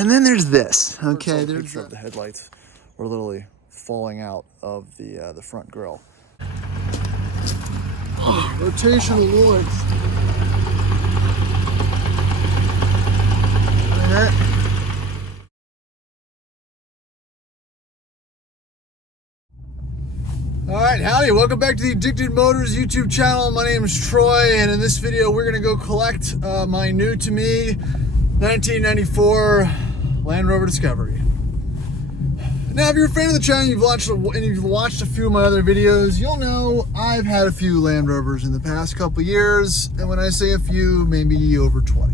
And then there's this. Okay, there's a picture of the headlights were literally falling out of the front grille. Rotational lights. All right, howdy, welcome back to the Addicted Motors YouTube channel. My name is Troy, and in this video, we're gonna go collect my new to me 1994 Land Rover Discovery. Now, if you're a fan of the channel, you've watched a few of my other videos, you'll know I've had a few Land Rovers in the past couple years, and when I say a few, maybe over 20.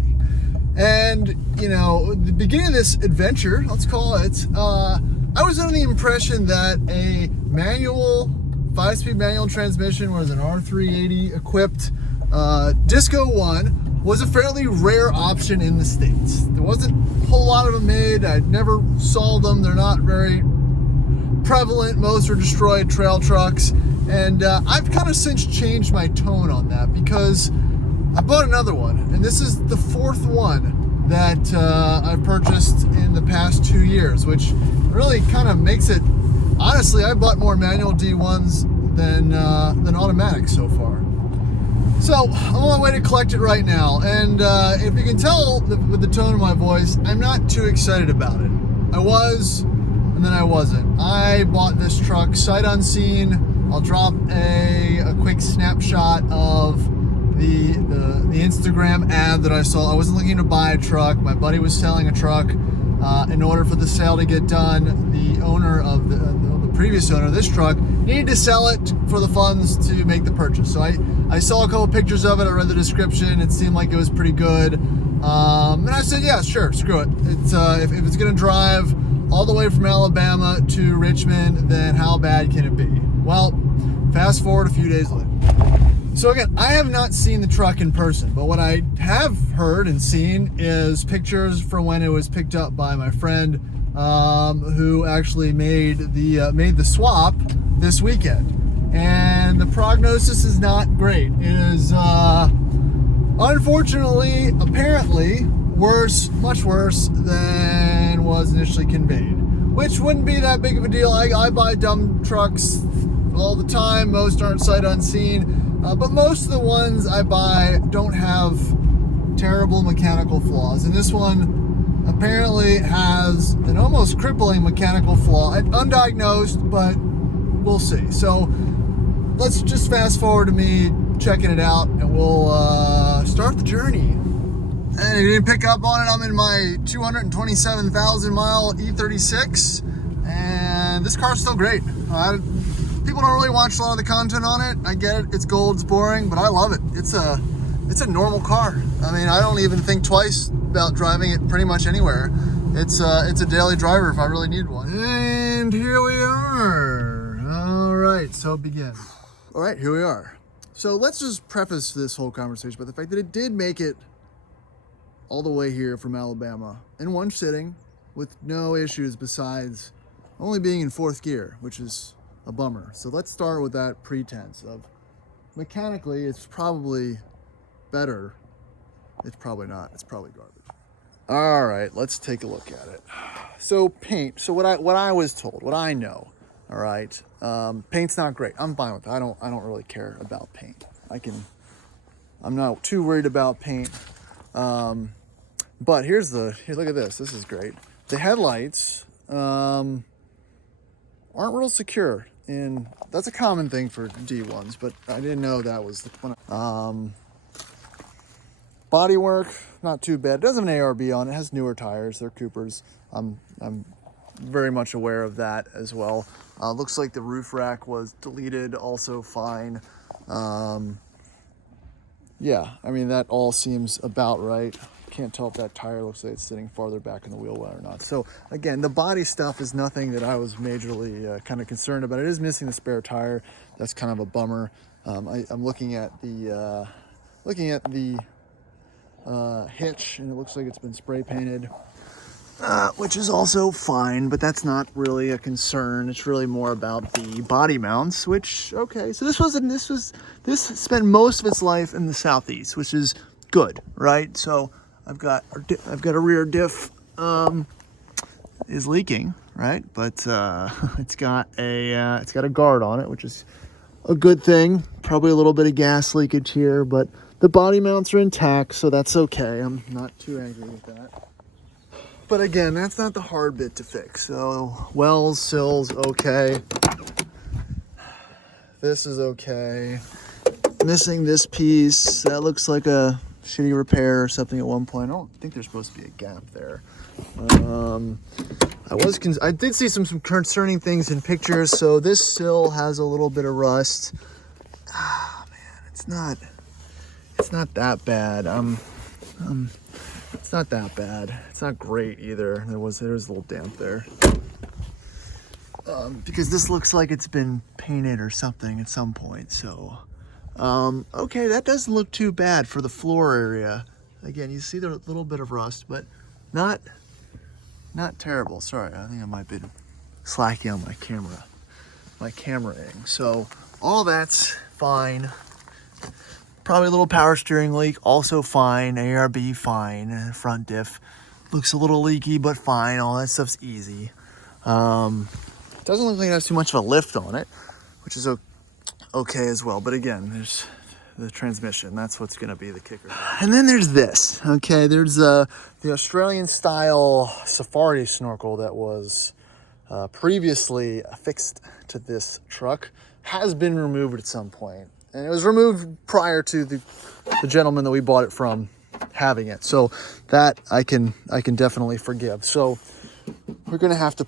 And, you know, the beginning of this adventure, let's call it, I was under the impression that a manual, 5-speed manual transmission was an R380 equipped Disco 1 was a fairly rare option in the States. There wasn't a whole lot of them made. I never saw them. They're not very prevalent. Most are destroyed trail trucks. And I've kind of since changed my tone on that because I bought another one. And this is the fourth one that I've purchased in the past 2 years, which really kind of makes it, honestly, I bought more manual D1s than automatic so far. So I'm on my way to collect it right now, and if you can tell with the tone of my voice, I'm not too excited about it. I was, and then I wasn't. I bought this truck sight unseen. I'll drop a quick snapshot of the Instagram ad that I saw. I wasn't looking to buy a truck. My buddy was selling a truck. In order for the sale to get done, the owner of the previous owner of this truck needed to sell it for the funds to make the purchase. So I saw a couple pictures of it. I read the description. It seemed like it was pretty good. And I said, yeah, sure, screw it. It's if it's going to drive all the way from Alabama to Richmond, then how bad can it be? Well, fast forward a few days later. So again, I have not seen the truck in person, but what I have heard and seen is pictures from when it was picked up by my friend, who actually made the swap this weekend. And the prognosis is not great. It is, unfortunately, apparently, worse, much worse than was initially conveyed. Which wouldn't be that big of a deal. I buy dumb trucks all the time. Most aren't sight unseen. But most of the ones I buy don't have terrible mechanical flaws. And this one apparently has an almost crippling mechanical flaw. Undiagnosed, but we'll see. So let's just fast forward to me checking it out, and we'll start the journey. And if you didn't pick up on it, I'm in my 227,000 mile E36, and this car's still great. People don't really watch a lot of the content on it. I get it, it's gold, it's boring, but I love it. It's a normal car. I mean, I don't even think twice about driving it pretty much anywhere. It's a daily driver if I really need one. And here we are. All right, so begin. All right, here we are. So let's just preface this whole conversation by the fact that it did make it all the way here from Alabama in one sitting with no issues besides only being in fourth gear, which is a bummer. So let's start with that pretense of mechanically it's probably better. It's probably not. It's probably garbage. All right, let's take a look at it. So paint. So what I was told, what I know. All right, paint's not great. I'm fine with it. I don't really care about paint. I'm not too worried about paint. But here, look at this. This is great. The headlights aren't real secure. And that's a common thing for D1s, but I didn't know that was the one. Bodywork, not too bad. It doesn't have an ARB on it. It has newer tires. They're Coopers. I'm very much aware of that as well. Looks like the roof rack was deleted, also fine. Yeah, I mean, that all seems about right. Can't tell if that tire looks like it's sitting farther back in the wheel well or not. So again, the body stuff is nothing that I was majorly kind of concerned about. It is missing the spare tire. That's kind of a bummer. I'm looking at the hitch, and it looks like it's been spray painted, which is also fine, but that's not really a concern. It's really more about the body mounts, which, okay, so this spent most of its life in the Southeast, which is good, right? So I've got a rear diff is leaking, right? But it's got a guard on it, which is a good thing. Probably a little bit of gas leakage here, but the body mounts are intact, so that's okay. I'm not too angry with that. But again, that's not the hard bit to fix. So wells, sills, okay. This is okay. Missing this piece. That looks like a shitty repair or something at one point. I don't think there's supposed to be a gap there. I did see some concerning things in pictures. So this sill has a little bit of rust. Ah, man, it's not that bad. It's not that bad. It's not great either. There's a little damp there. Because this looks like it's been painted or something at some point. So, okay, that doesn't look too bad for the floor area. Again, you see the little bit of rust, but not terrible. Sorry, I think I might be slacking on my cameraing. So all that's fine. Probably a little power steering leak, also fine. ARB, fine. Front diff looks a little leaky, but fine. All that stuff's easy. Doesn't look like it has too much of a lift on it, which is okay as well. But again, there's the transmission. That's what's going to be the kicker. And then there's this. Okay, there's the Australian style safari snorkel that was previously affixed to this truck. Has been removed at some point. And it was removed prior to the gentleman that we bought it from having it. So that I can definitely forgive. So we're going to have to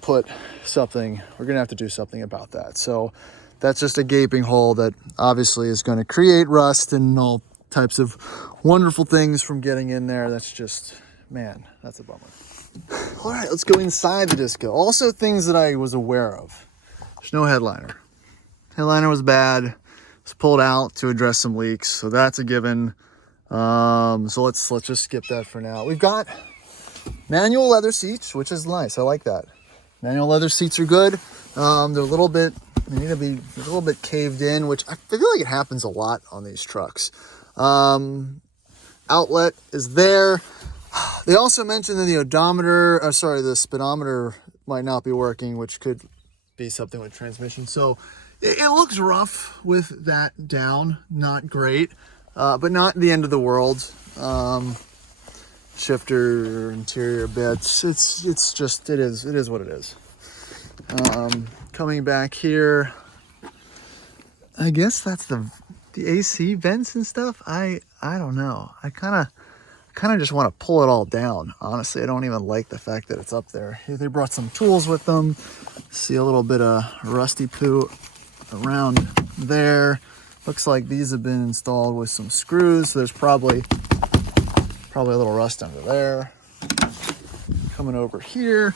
do something about that. So that's just a gaping hole that obviously is going to create rust and all types of wonderful things from getting in there. That's just, man, that's a bummer. All right, let's go inside the disco. Also things that I was aware of. There's no headliner. Headliner was bad. It's pulled out to address some leaks, so that's a given. So let's just skip that for now. We've got manual leather seats, which is nice. I like that. Manual leather seats are good. They're a little bit, they need to be a little bit caved in, which I feel like it happens a lot on these trucks. Outlet is there. They also mentioned that the speedometer might not be working, which could be something with transmission. So it looks rough with that down, not great, but not the end of the world. Shifter, interior bits, it is what it is. Coming back here, I guess that's the AC vents and stuff. I don't know. I kind of just want to pull it all down. Honestly, I don't even like the fact that it's up there. They brought some tools with them. See a little bit of rusty poo around there. Looks like these have been installed with some screws. So there's probably a little rust under there. Coming over here.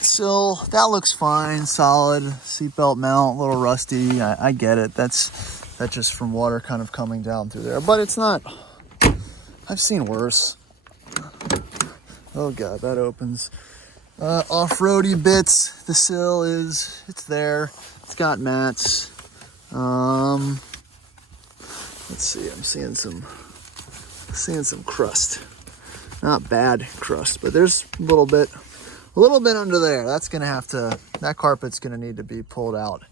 So that looks fine, solid. Seatbelt mount, a little rusty. I get it. That's just from water kind of coming down through there. But it's not, I've seen worse. Oh God, that opens. Off-roady bits. The sill it's there. It's got mats. Let's see, I'm seeing some crust. Not bad crust, but there's a little bit under there. That carpet's gonna need to be pulled out,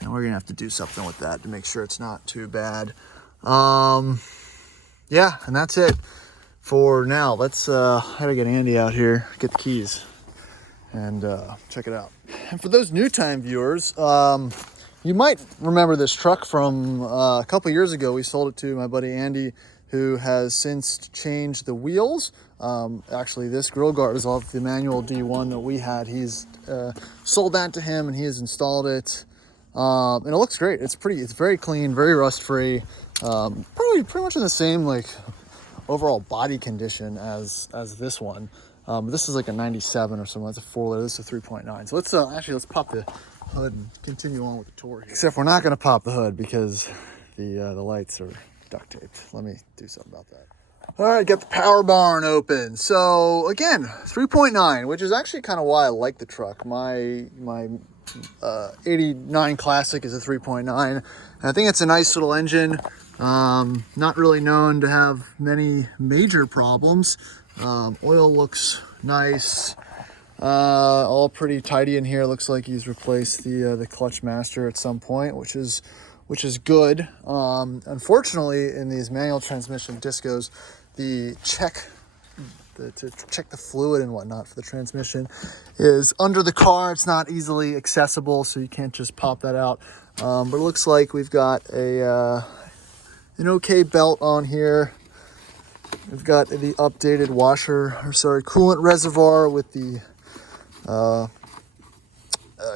and we're gonna have to do something with that to make sure it's not too bad. Yeah, and that's it for now. Let's how do I get Andy out here, get the keys, and check it out. And for those new time viewers, you might remember this truck from a couple years ago. We sold it to my buddy Andy, who has since changed the wheels. Actually, this grill guard is off the manual D1 that we had. He's sold that to him, and he has installed it. And it looks great. It's very clean, very rust free. Probably pretty much in the same like overall body condition as this one. This is like a 97 or something. That's a 4-liter. This is a 3.9. So let's pop the hood and continue on with the tour here. Except we're not going to pop the hood because the lights are duct taped. Let me do something about that. All right, got the power barn open. So again, 3.9, which is actually kind of why I like the truck. My 89 Classic is a 3.9. And I think it's a nice little engine. Not really known to have many major problems. Oil looks nice. All pretty tidy in here. Looks like he's replaced the clutch master at some point, which is good. Unfortunately, in these manual transmission discos, to check the fluid and whatnot for the transmission is under the car. It's not easily accessible, so you can't just pop that out. But it looks like we've got an okay belt on here. We've got the updated coolant reservoir with the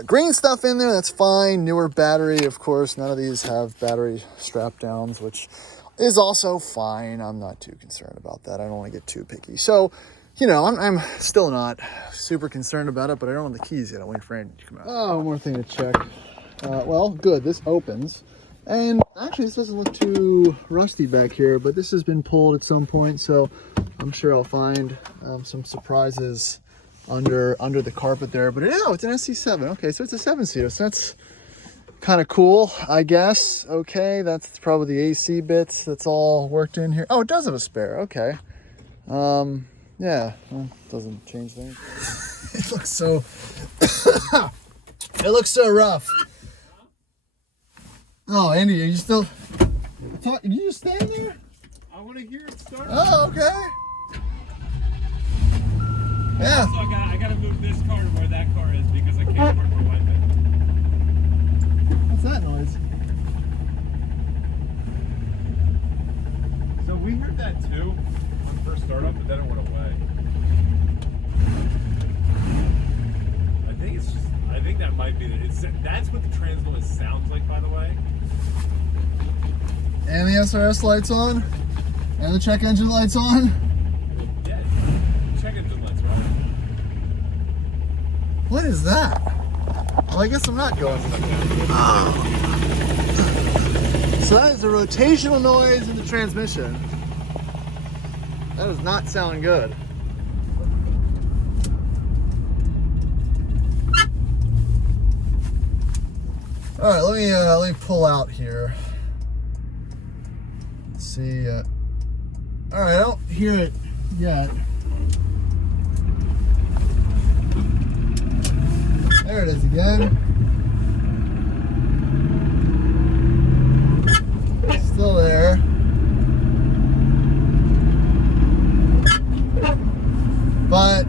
green stuff in there. That's fine. Newer battery, of course. None of these have battery strap downs, which is also fine. I'm not too concerned about that. I don't want to get too picky. So, you know, I'm still not super concerned about it, but I don't want the keys yet. I'm waiting for Andy to come out. Oh, one more thing to check. Well, good. This opens. And actually, this doesn't look too rusty back here, but this has been pulled at some point, so I'm sure I'll find some surprises under the carpet there. But no, it's an SC7. Okay, so it's a 7-seater, so that's kind of cool, I guess. Okay, that's probably the AC bits that's all worked in here. Oh, it does have a spare. Okay. Yeah, well, doesn't change things. It looks so rough. Oh, Andy, are you still talking? You just stand there? I want to hear it start. Oh, okay. Yeah. So I gotta move this car to where that car is because I can't park my wife in. What's that noise? So we heard that too on first startup, but then it went away. I think that might be that's what the trans noise sounds like, by the way. And the SRS lights on? And the check engine lights on? Yeah, check engine lights, right? What is that? Well, I guess I'm not going. Oh. So that is the rotational noise in the transmission. That does not sound good. All right, let me pull out here. Let's see. All right, I don't hear it yet. There it is again. Still there. But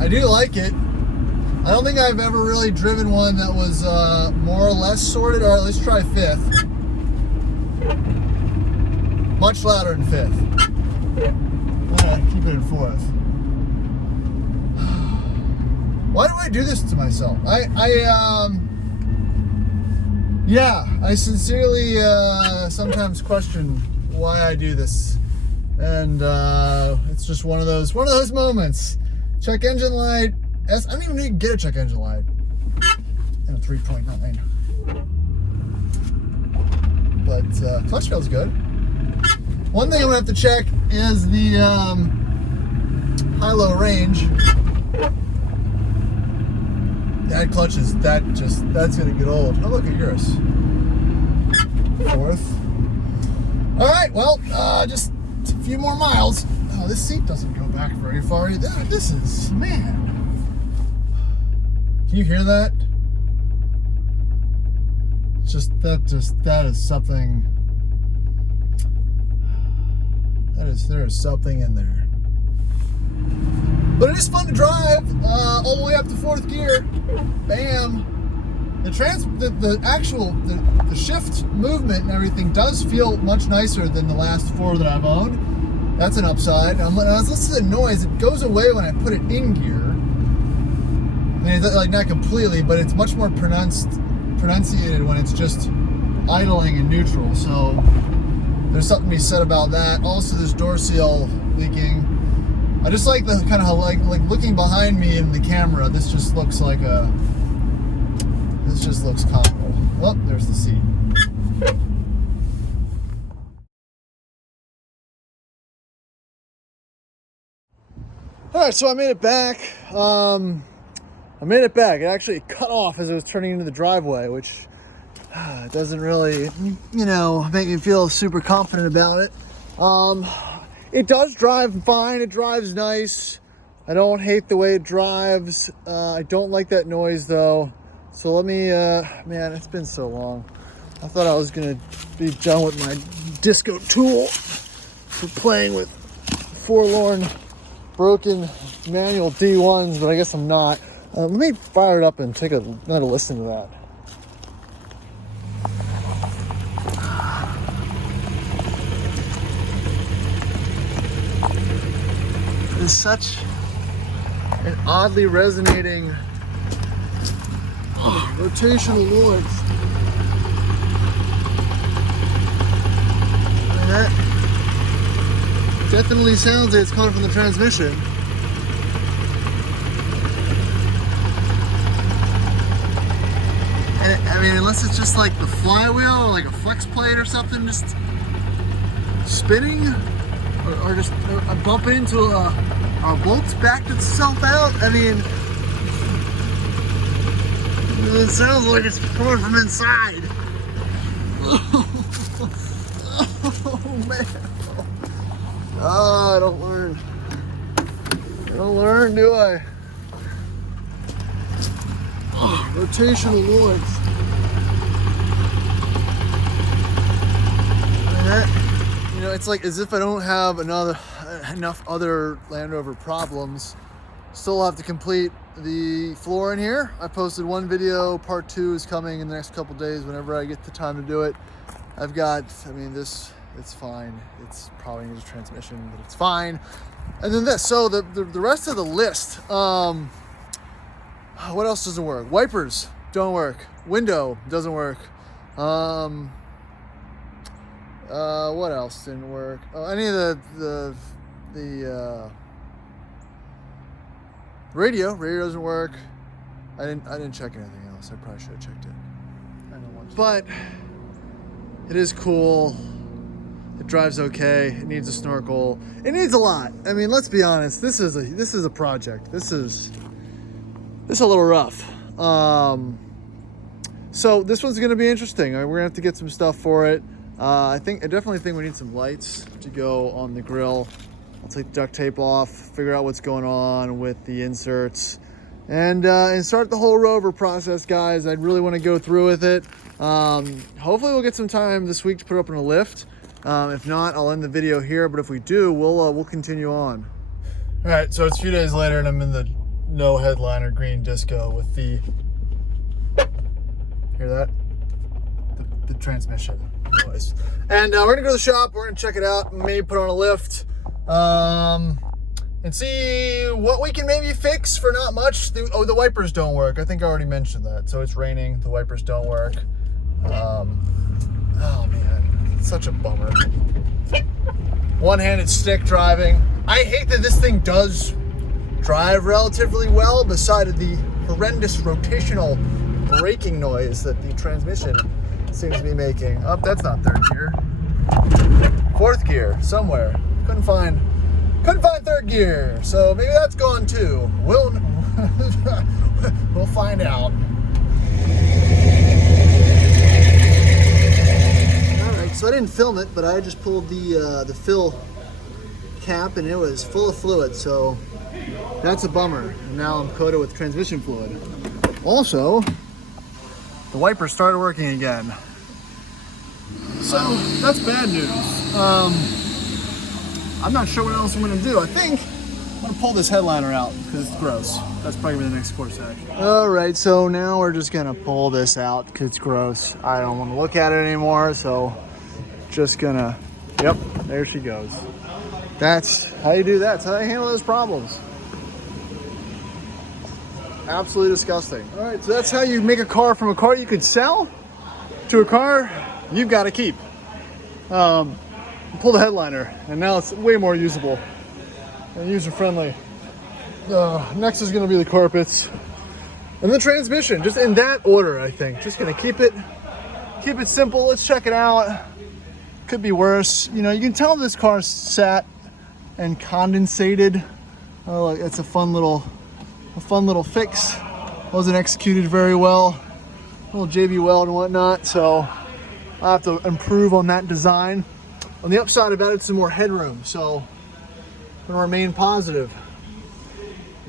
I do like it. I don't think I've ever really driven one that was more or less sorted. All right, let's try fifth. Much louder in fifth. Keep it in fourth. Why do I do this to myself? I sincerely sometimes question why I do this, and it's just one of those moments. Check engine light. I don't even need to get a check engine light. And a 3.9. But clutch feels good. One thing I'm gonna have to check is the high-low range. That clutch is that's gonna get old. Oh, look at yours. Fourth. All right, well, just a few more miles. Oh, this seat doesn't go back very far either. This is, man. Can you hear that? That is something. There is something in there. But it is fun to drive all the way up to fourth gear. Bam. The shift movement and everything does feel much nicer than the last four that I've owned. That's an upside. I was listening to the noise. It goes away when I put it in gear. I mean, like not completely, but it's much more pronunciated when it's just idling in neutral. So there's something to be said about that. Also, this door seal leaking. I just like the kind of like looking behind me in the camera. This just looks comical. Oh, there's the seat. All right, so I made it back. It actually cut off as it was turning into the driveway, which doesn't really, make me feel super confident about it. It does drive fine. It drives nice. I don't hate the way it drives. I don't like that noise though. So let me, man, it's been so long. I thought I was gonna be done with my disco tool for playing with forlorn, broken manual D1s, but I guess I'm not. Let me fire it up and take another listen to that. It's such an oddly resonating rotational noise. And that definitely sounds like it's coming from the transmission. And I mean, unless it's just like the flywheel or like a flex plate or something just spinning, or just bumping into a bolt's backed itself out. I mean, it sounds like it's coming from inside. Oh man. Oh, I don't learn. I don't learn, do I? Rotational noise. And that, you know, it's like as if I don't have enough other Land Rover problems. Still have to complete the floor in here. I posted one video, part 2 is coming in the next couple days whenever I get the time to do it. I've got, I mean, this, it's fine. It's probably needs a transmission, but it's fine. And then this, so the rest of the list, what else doesn't work? Wipers don't work. Window doesn't work. What else didn't work? Oh, any of the radio doesn't work. I didn't check anything else. I probably should have checked it. I don't want to. But it is cool. It drives okay. It needs a snorkel. It needs a lot. I mean, let's be honest. This is a project. This is a little rough. So this one's gonna be interesting. We're gonna have to get some stuff for it. I definitely think we need some lights to go on the grill. I'll take the duct tape off, figure out what's going on with the inserts, and start the whole Rover process, guys. I'd really want to go through with it. Hopefully we'll get some time this week to put up in a lift. If not, I'll end the video here, but if we do, we'll continue on. All right, so it's a few days later and I'm in the no headliner green disco with the, hear that? The transmission noise. And we're gonna go to the shop, we're gonna check it out, maybe put on a lift, and see what we can maybe fix for not much. The wipers don't work. I think I already mentioned that. So it's raining, the wipers don't work. Oh man, it's such a bummer. One-handed stick driving. I hate that this thing does drive relatively well beside of the horrendous rotational braking noise that the transmission seems to be making. Oh, that's not third gear. Fourth gear, somewhere. Couldn't find third gear, so maybe that's gone too. We'll find out. All right, so I didn't film it, but I just pulled the fill cap and it was full of fluid, so that's a bummer. And now I'm coated with transmission fluid. Also, the wiper started working again. So that's bad news. I'm not sure what else I'm gonna do. I think I'm gonna pull this headliner out because it's gross. That's probably gonna be the next course action. All right, so now we're just gonna pull this out because it's gross. I don't want to look at it anymore, so just gonna, yep, there she goes. That's how you do that. That's how you handle those problems. Absolutely disgusting. All right, so that's how you make a car from a car you could sell to a car you've got to keep. Pull the headliner, and now it's way more usable and user-friendly. Next is going to be the carpets and the transmission, just in that order, I think. Just going to keep it simple. Let's check it out. Could be worse. You know, you can tell this car's sat and condensated. Oh, look, it's a fun little fix. Wasn't executed very well. A little JB weld and whatnot, so I'll have to improve on that design. On the upside about it, some more headroom, so I'm gonna remain positive.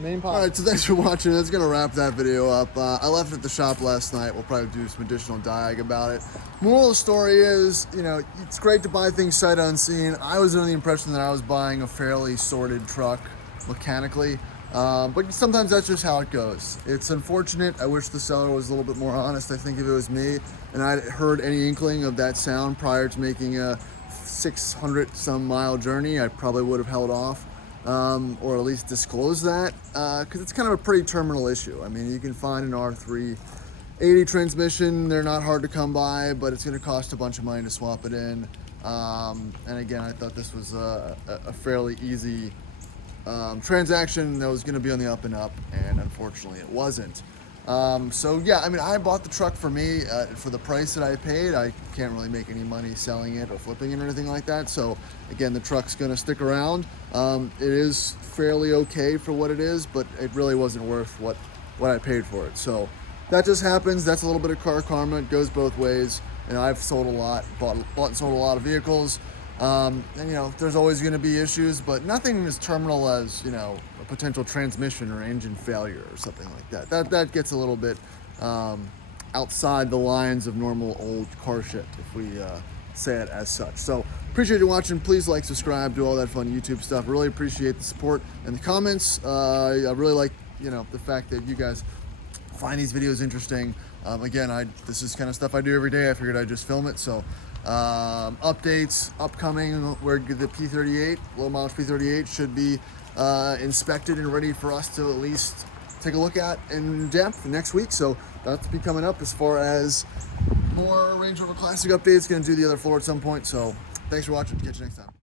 main pocket. All right, so thanks for watching. That's gonna wrap that video up. I left it at the shop last night. We'll probably do some additional diag about it. Moral of the story is, you know, it's great to buy things sight unseen. I was under the impression that I was buying a fairly sorted truck mechanically, but sometimes that's just how it goes. It's unfortunate. I wish the seller was a little bit more honest. I think if it was me and I'd heard any inkling of that sound prior to making a 600 some mile journey, I probably would have held off. Or at least disclose that, because it's kind of a pretty terminal issue. I mean, you can find an R380 transmission. They're not hard to come by, but it's going to cost a bunch of money to swap it in. And again, I thought this was a fairly easy transaction that was going to be on the up and up, and unfortunately it wasn't. So yeah, I mean, I bought the truck for me for the price that I paid. I can't really make any money selling it or flipping it or anything like that. So again, the truck's gonna stick around. It is fairly okay for what it is, but it really wasn't worth what I paid for it. So that just happens. That's a little bit of car karma. It goes both ways. And I've sold a lot, bought and sold a lot of vehicles. And you know, there's always going to be issues, but nothing as terminal as, you know, a potential transmission or engine failure or something like that. That gets a little bit outside the lines of normal old car shit, if we say it as such. So appreciate you watching. Please like, subscribe, do all that fun YouTube stuff. Really appreciate the support and the comments. I really like, you know, the fact that you guys find these videos interesting. Again, this is kind of stuff I do every day. I figured I'd just film it. So updates upcoming, where the P38, low mileage P38, should be inspected and ready for us to at least take a look at in depth next week. So that's be coming up. As far as more Range Rover Classic updates, gonna do the other floor at some point. So thanks for watching. Catch you next time.